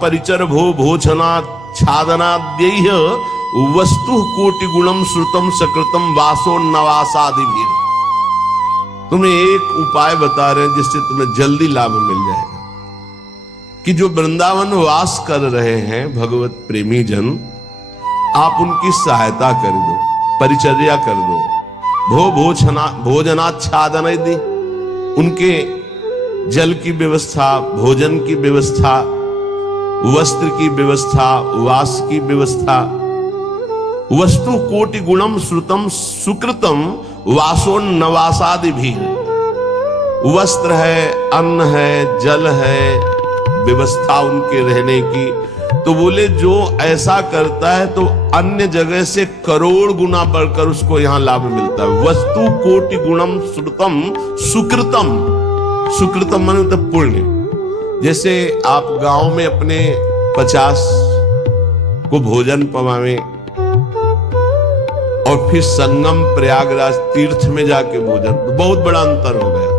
परिचर भो भोजनात् छादनाद्यैः वस्तु कोटि गुणम श्रुतम सकृतम वासोन्नवासादिभिः। तुम्हें एक उपाय बता रहे हैं जिससे तुम्हें जल्दी लाभ मिल जाएगा कि जो वृंदावन वास कर रहे हैं भगवत प्रेमी जन, आप उनकी सहायता कर दो, परिचर्या कर दो। भोजनाच्छादन दी, उनके जल की व्यवस्था, भोजन की व्यवस्था, वस्त्र की व्यवस्था, वास की व्यवस्था। वस्तु कोटि गुणम श्रुतम सुकृतम वासोन्नवासादि भी। वस्त्र है, अन्न है, जल है, व्यवस्था उनके रहने की। तो बोले जो ऐसा करता है तो अन्य जगह से करोड़ गुना बढ़कर उसको यहां लाभ मिलता है। वस्तु कोटि गुणम श्रुतम सुकृतम। सुकृतम माने तो पुण्य। जैसे आप गांव में अपने 50 को भोजन पवावे और फिर संगम प्रयागराज तीर्थ में जाके भोजन, तो बहुत बड़ा अंतर हो गया।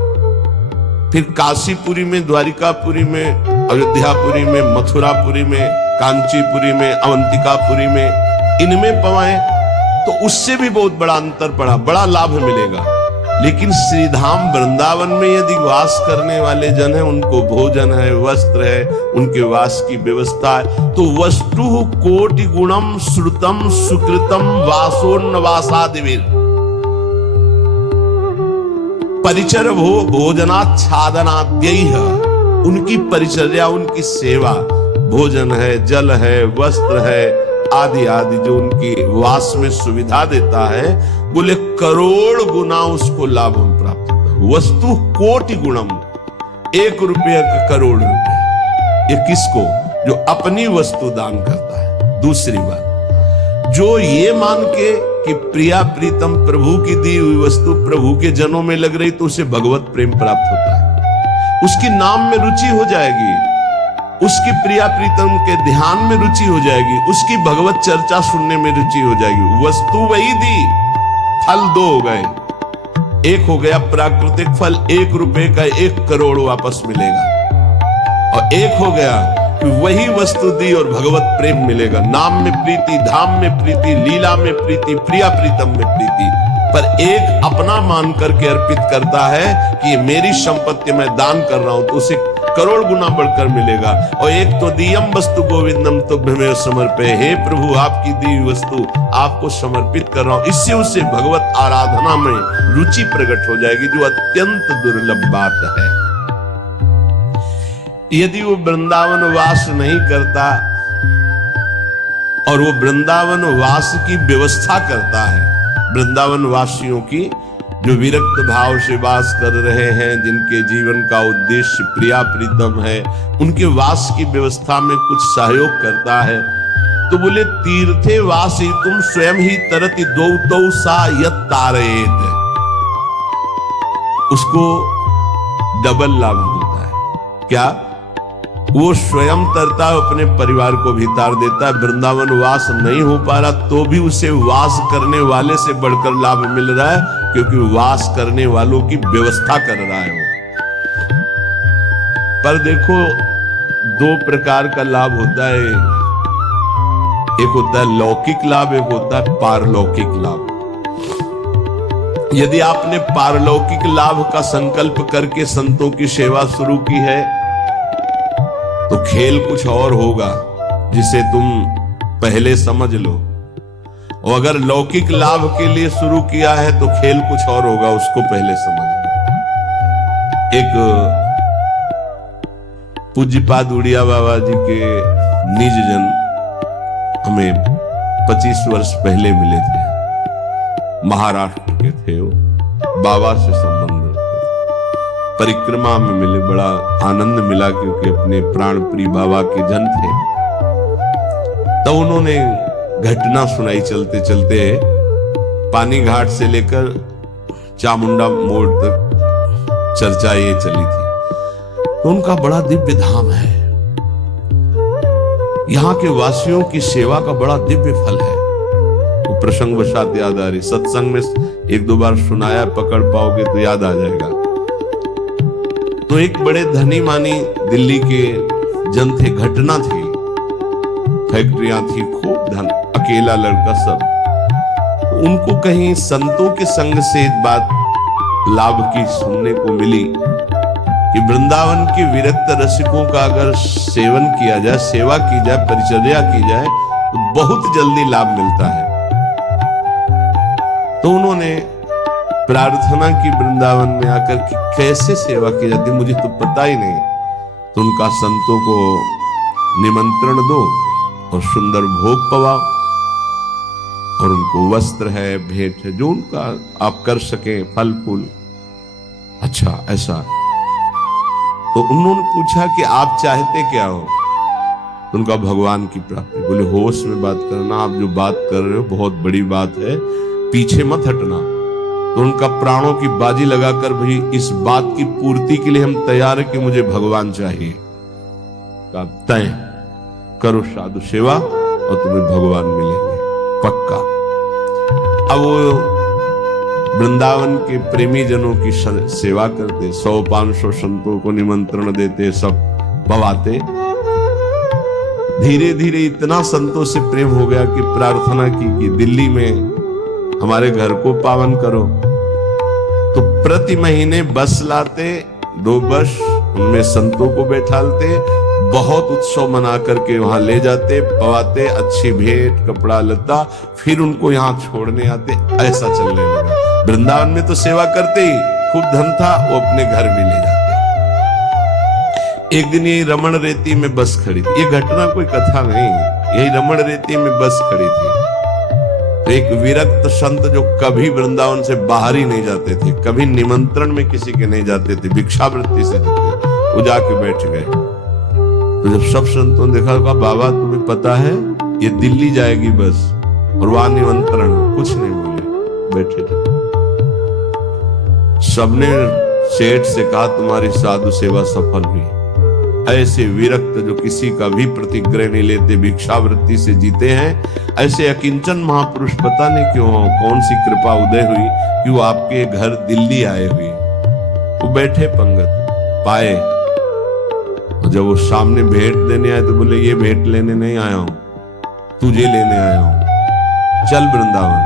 फिर काशीपुरी में, द्वारिकापुरी में, अयोध्यापुरी में, मथुरापुरी में, कांचीपुरी में, अवंतिकापुरी में, इनमें पवाएं तो उससे भी बहुत बड़ा अंतर पड़ा, बड़ा लाभ मिलेगा। लेकिन श्रीधाम वृंदावन में यदि वास करने वाले जन हैं, उनको भोजन है, वस्त्र है, उनके वास की व्यवस्था है, तो वस्तु कोटि गुणम श्रुतम सुकृतम वासोन्नवासादिभिः परिचर भोजनाच्छादनाद्यैः। उनकी परिचर्या, उनकी सेवा, भोजन है, जल है, वस्त्र है, आदि आदि जो उनकी वास में सुविधा देता है, बोले करोड़ गुना उसको लाभ हम प्राप्त होता है। वस्तु कोटि गुणम, 1 रुपया का करोड़ रुपया। ये किसको? जो अपनी वस्तु दान करता है। दूसरी बात, जो ये मान के कि प्रिया प्रीतम प्रभु की दी हुई वस्तु प्रभु के जनों में लग रही, तो उसे भगवत प्रेम प्राप्त होता है। उसकी नाम में रुचि हो जाएगी, उसकी प्रिया प्रीतम के ध्यान में रुचि हो जाएगी, उसकी भगवत चर्चा सुनने में रुचि हो जाएगी। वस्तु वही दी, फल 2 हो गए। एक हो गया प्राकृतिक फल, 1 रुपए का 1 करोड़ वापस मिलेगा, और एक हो गया कि वही वस्तु दी और भगवत प्रेम मिलेगा। नाम में प्रीति, धाम में प्रीति, लीला में प्रीति, प्रिया प्रीतम में प्रीति। पर एक अपना मान करके अर्पित करता है कि ये मेरी संपत्ति मैं दान कर रहा हूं, तो उसे करोड़ गुना बढ़कर मिलेगा। और एक तो दियम वस्तु गोविंदम तुभ्यमेव समर्पये, हे प्रभु आपकी दी वस्तु आपको समर्पित कर रहा हूं। इससे उसे भगवत आराधना में रुचि प्रकट हो जाएगी, जो अत्यंत दुर्लभ बात है। यदि वो वृंदावन वास नहीं करता और वो वृंदावन वास की व्यवस्था करता है, वृंदावन वासियों की जो विरक्त भाव से वास कर रहे हैं, जिनके जीवन का उद्देश्य प्रिया प्रीतम है, उनके वास की व्यवस्था में कुछ सहयोग करता है, तो बोले तीर्थे वासी तुम स्वयं ही तरति द्वौ सा यत् तारयेत। उसको डबल लाभ मिलता है। क्या? वो स्वयं तरता है, अपने परिवार को भी तार देता है। वृंदावन वास नहीं हो पा रहा तो भी उसे वास करने वाले से बढ़कर लाभ मिल रहा है, क्योंकि वास करने वालों की व्यवस्था कर रहा है वो। पर देखो, 2 प्रकार का लाभ होता है। एक होता है लौकिक लाभ, एक होता है पारलौकिक लाभ। यदि आपने पारलौकिक लाभ का संकल्प करके संतों की सेवा शुरू की है, तो खेल कुछ और होगा जिसे तुम पहले समझ लो। और अगर लौकिक लाभ के लिए शुरू किया है तो खेल कुछ और होगा, उसको पहले समझ लो। एक पूज्यपाद उड़िया बाबा जी के निज जन हमें 25 वर्ष पहले मिले थे। महाराष्ट्र के थे वो, बाबा से संबंध परिक्रमा में मिले। बड़ा आनंद मिला क्योंकि अपने प्राण प्रिय बाबा के जन थे। तो उन्होंने घटना सुनाई चलते चलते। पानी घाट से लेकर चामुंडा मोड़ तक चर्चा ये चली थी। तो उनका बड़ा दिव्य धाम है, यहाँ के वासियों की सेवा का बड़ा दिव्य फल है। वो प्रसंग वशात याद आ रही, सत्संग में 1-2 बार सुनाया, पकड़ पाओगे तो याद आ जाएगा। तो एक बड़े धनी मानी दिल्ली के जन थे, घटना थी, फैक्ट्रियां थी, खूब धन, अकेला लड़का सब। उनको कहीं संतों के संग से एक बात लाभ की सुनने को मिली कि वृंदावन के विरक्त रसिकों का अगर सेवन किया जाए, सेवा की जाए, परिचर्या की जाए तो बहुत जल्दी लाभ मिलता है। तो उन्होंने प्रार्थना की वृंदावन में आकर कि कैसे सेवा की जाती, मुझे तो पता ही नहीं। तो उनका संतों को निमंत्रण दो और सुंदर भोग पवाओ और उनको वस्त्र है, भेंट है, जो उनका आप कर सके, फल फूल। अच्छा ऐसा। तो उन्होंने पूछा कि आप चाहते क्या हो? तो उनका भगवान की प्राप्ति। बोले होश में बात करना, आप जो बात कर रहे हो बहुत बड़ी बात है, पीछे मत हटना। तो उनका प्राणों की बाजी लगाकर भाई इस बात की पूर्ति के लिए हम तैयार है कि मुझे भगवान चाहिए। कहा तय करो साधु सेवा और तुम्हें भगवान मिलेंगे पक्का। अब वो वृंदावन के प्रेमी जनों की सेवा करते, 100-500 संतों को निमंत्रण देते, सब पवाते। धीरे धीरे इतना संतों से प्रेम हो गया कि प्रार्थना की कि दिल्ली में हमारे घर को पावन करो। तो प्रति महीने बस लाते, 2 बस, उनमें संतों को बैठालते, बहुत उत्सव मना करके वहां ले जाते, पवाते, अच्छी भेंट, कपड़ा लत्ता, फिर उनको यहाँ छोड़ने आते। ऐसा चलने लगा। वृंदावन में तो सेवा करते ही, खूब धन था, वो अपने घर भी ले जाते। एक दिन ये रमण रेती में बस खड़ी थी, ये घटना कोई कथा नहीं, यही रमण रेती में बस खड़ी थी। तो एक विरक्त संत जो कभी वृंदावन से बाहर ही नहीं जाते थे, कभी निमंत्रण में किसी के नहीं जाते थे, भिक्षावृत्ति से जाते, वो जाके बैठ गए। तो जब सब संतों ने देखा, कहा बाबा तुम्हें पता है ये दिल्ली जाएगी बस और वहां निमंत्रण, कुछ नहीं बोले, बैठे थे। सबने सेठ से कहा तुम्हारी साधु सेवा सफल हुई। ऐसे विरक्त जो किसी का भी प्रतिग्रह नहीं लेते, भिक्षावृत्ति से जीते हैं, ऐसे अकिंचन महापुरुष पता नहीं क्यों, कौन सी कृपा उदय हुई कि वो आपके घर दिल्ली आए हुए। वो बैठे पंगत पाए, और जब वो सामने भेंट देने आए तो बोले ये भेंट लेने नहीं आया हूं, तुझे लेने आया हूं, चल वृंदावन।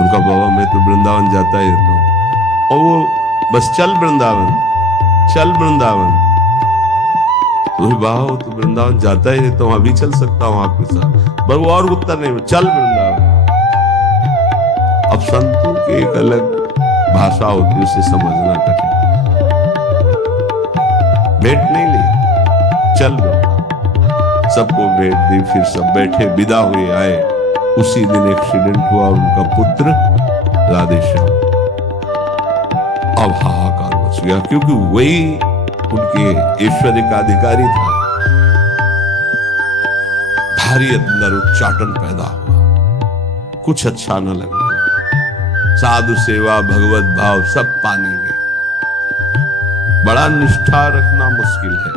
उनका बाबा मैं तो वृंदावन जाता ही रहता हूं। और वो बस चल वृंदावन, चल वृंदावन। तो बाबा तो वृंदावन जाता ही रहता हूं, अभी चल सकता हूं आपके साथ। पर वो और उत्तर नहीं, चल वृंदावन। अब संतों की एक अलग भाषा होती, उसे समझना कठिन। भेंट नहीं ली, चल वृंदावन। सबको भेंट दी, फिर सब बैठे, विदा हुए, आए। उसी दिन एक्सीडेंट हुआ, उनका पुत्र राधेश्याम। अब हाहाकार मच गया, क्योंकि वही उनके ऐश्वर्य का अधिकारी था। भारी अंदर उच्चाटन पैदा हुआ, कुछ अच्छा न लगने लगा। साधु सेवा, भगवत भाव सब पानी में। बड़ा निष्ठा रखना मुश्किल है।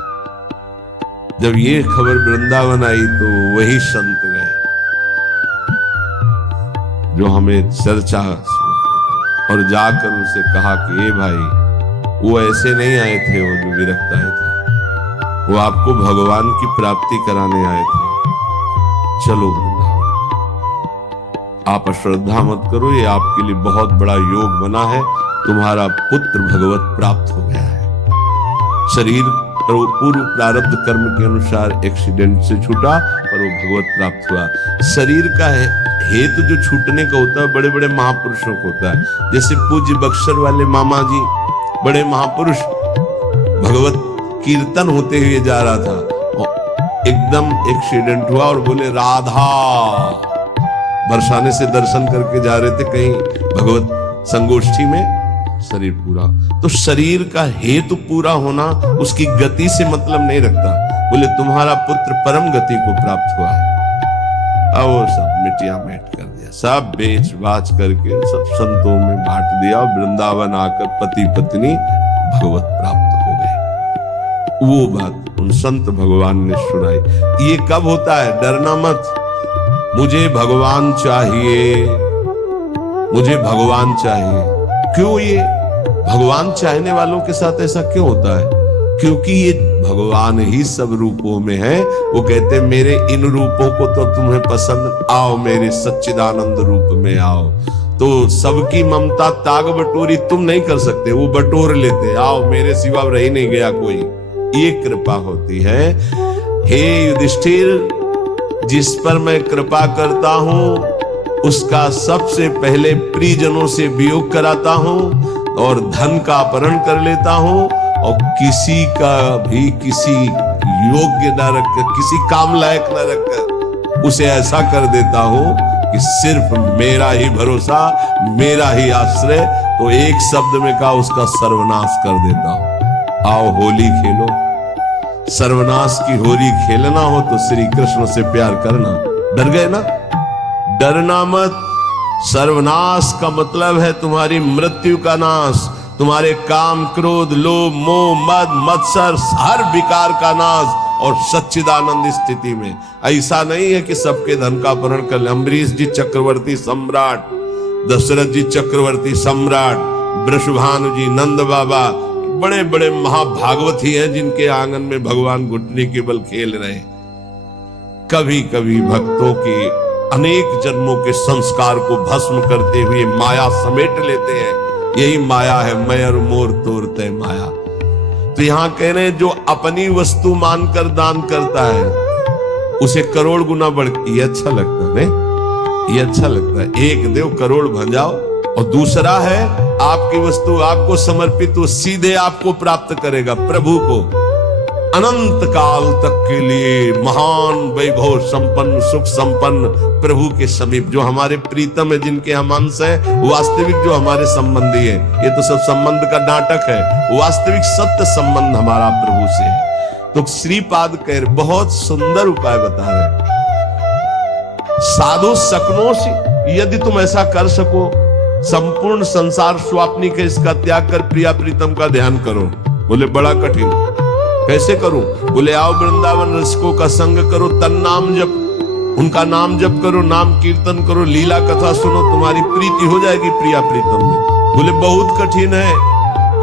जब ये खबर वृंदावन आई तो वही संत गए जो हमें चर्चा, और जाकर उनसे कहा कि ए भाई वो ऐसे नहीं आए थे, वो जो विरक्त आए थे, वो आपको भगवान की प्राप्ति कराने आए थे। चलो वृंदावन, आप अश्रद्धा मत करो, ये आपके लिए बहुत बड़ा योग बना है, तुम्हारा पुत्र भगवत प्राप्त हो गया है। शरीर पूर्व प्रारब्ध कर्म के अनुसार एक्सीडेंट से छूटा और वो भगवत प्राप्त हुआ। शरीर का हेतु जो छूटने का होता है बड़े बड़े महापुरुषों को होता है। जैसे पूज्य बक्सर वाले मामा जी, बड़े महापुरुष, भगवत कीर्तन होते हुए जा रहा था, एकदम एक्सीडेंट हुआ और बोले राधा, बरसाने से दर्शन करके जा रहे थे कहीं भगवत संगोष्ठी में, शरीर पूरा। तो शरीर का हेतु पूरा होना उसकी गति से मतलब नहीं रखता। बोले तुम्हारा पुत्र परम गति को प्राप्त हुआ है। अब वो सब मिटिया मेट कर दिया, सब बेच बाच करके सब संतों में बांट दिया। वृंदावन आकर पति पत्नी भगवत प्राप्त हो गए। वो बात उन संत भगवान ने सुनाई। ये कब होता है? डरना मत, मुझे भगवान चाहिए, मुझे भगवान चाहिए। क्यों? ये भगवान चाहने वालों के साथ ऐसा क्यों होता है? क्योंकि ये भगवान ही सब रूपों में है। वो कहते मेरे इन रूपों को तो तुम्हें पसंद, आओ मेरे सच्चिदानंद रूप में आओ। तो सबकी ममता ताग बटोरी तुम नहीं कर सकते, वो बटोर लेते, आओ मेरे सिवा रह नहीं गया कोई। ये कृपा होती है। हे युधिष्ठिर, जिस पर मैं कृपा करता हूं उसका सबसे पहले प्रियजनों से वियोग कराता हूं और धन का अपहरण कर लेता हूं, और किसी का भी किसी योग्य न रखकर, किसी काम लायक न रखकर उसे ऐसा कर देता हूं कि सिर्फ मेरा ही भरोसा, मेरा ही आश्रय। तो एक शब्द में कहा, उसका सर्वनाश कर देता हूं। आओ होली खेलो। सर्वनाश की होली खेलना हो तो श्री कृष्ण से प्यार करना। डर गए ना? डरना मत। सर्वनाश का मतलब है तुम्हारी मृत्यु का नाश, तुम्हारे काम क्रोध लोभ मोह मद मत्सर हर विकार का नाश। और सच्चिदानंद स्थिति में ऐसा नहीं है कि सबके धन का अपहरण कर ले। अम्बरीश जी चक्रवर्ती सम्राट, दशरथ जी चक्रवर्ती सम्राट, वृषभानु जी, नंद बाबा, बड़े बड़े महाभागवती हैं जिनके आंगन में भगवान घुटने के बल खेल रहे। कभी कभी भक्तों के अनेक जन्मों के संस्कार को भस्म करते हुए माया समेट लेते हैं। यही माया है, मैं और मोर तोड़ते माया। तो यहां कह रहे हैं, जो अपनी वस्तु मानकर दान करता है उसे करोड़ गुना बढ़। ये अच्छा लगता है, ये अच्छा लगता है। एक देव करोड़ भंजाओ, और दूसरा है आपकी वस्तु आपको समर्पित, वो सीधे आपको प्राप्त करेगा प्रभु को। अनंत काल तक के लिए महान वैभव संपन्न सुख संपन्न प्रभु के समीप, जो हमारे प्रीतम है, जिनके हम अंश हैं, वास्तविक जो हमारे संबंधी है। ये तो सब संबंध का नाटक है, वास्तविक सत्य संबंध हमारा प्रभु से है। तो श्रीपाद कह रहे, बहुत सुंदर उपाय बता रहे। साधु सकनो से, यदि तुम ऐसा कर सको, संपूर्ण संसार स्वाप्निक है, इसका त्याग कर प्रिया प्रीतम का ध्यान करो। बोले बड़ा कठिन, कैसे करूं? बोले आओ वृंदावन रसिकों का संग करो, तन नाम जप, उनका नाम जप करो, नाम कीर्तन करो, लीला कथा सुनो, तुम्हारी प्रीति हो जाएगी प्रिया प्रीतम में। बोले बहुत कठिन है,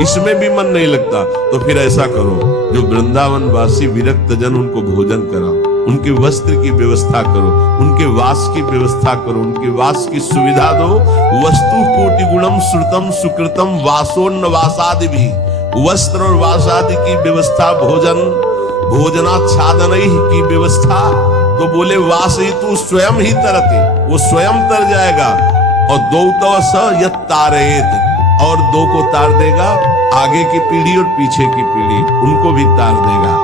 इसमें भी मन नहीं लगता। तो फिर ऐसा करो, जो वृंदावन वासी विरक्त जन, उनको भोजन कराओ, उनके वस्त्र की व्यवस्था करो, उनके वास की व्यवस्था करो, उनके वास की सुविधा दो। वस्तु कोटि गुणम श्रुतम सुकृतम वासोन्न वासादि भी, वस्त्र और वास आदि की व्यवस्था, भोजन भोजनाच्छादन की व्यवस्था। तो बोले वास ही तू स्वयं ही तरते, वो स्वयं तर जाएगा। और दो तो स यत तारेत, और दो को तार देगा, आगे की पीढ़ी और पीछे की पीढ़ी, उनको भी तार देगा।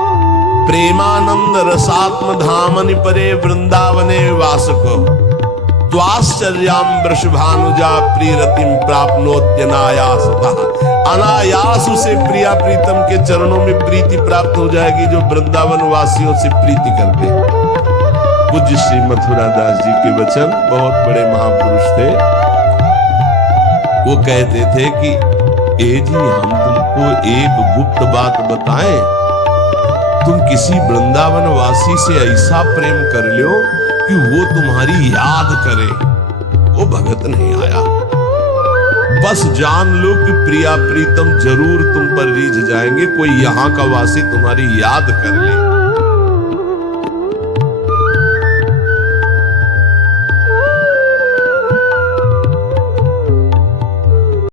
प्रेमानंद रसात्म धामनि परे वृंदावने वासको, त्वाश्चर्याम वृषभानुजा प्रियरतिम प्राप्नोत्यनायासतः। अनायास उसे प्रिया प्रीतम के चरणों में प्रीति प्राप्त हो जाएगी, जो वृंदावन वासियों से प्रीति करते हैं। पूज्य श्री मथुरा दास जी के वचन, बहुत बड़े महापुरुष थे। वो कहते थे कि ए जी, हम तुमको एक गुप्त बात बताएं, तुम किसी वृंदावन वासी से ऐसा प्रेम कर लो कि वो तुम्हारी याद करे। वो भगत नहीं आया, बस जान लो कि प्रिया प्रीतम जरूर तुम पर रीझ जाएंगे, कोई यहाँ का वासी तुम्हारी याद कर ले।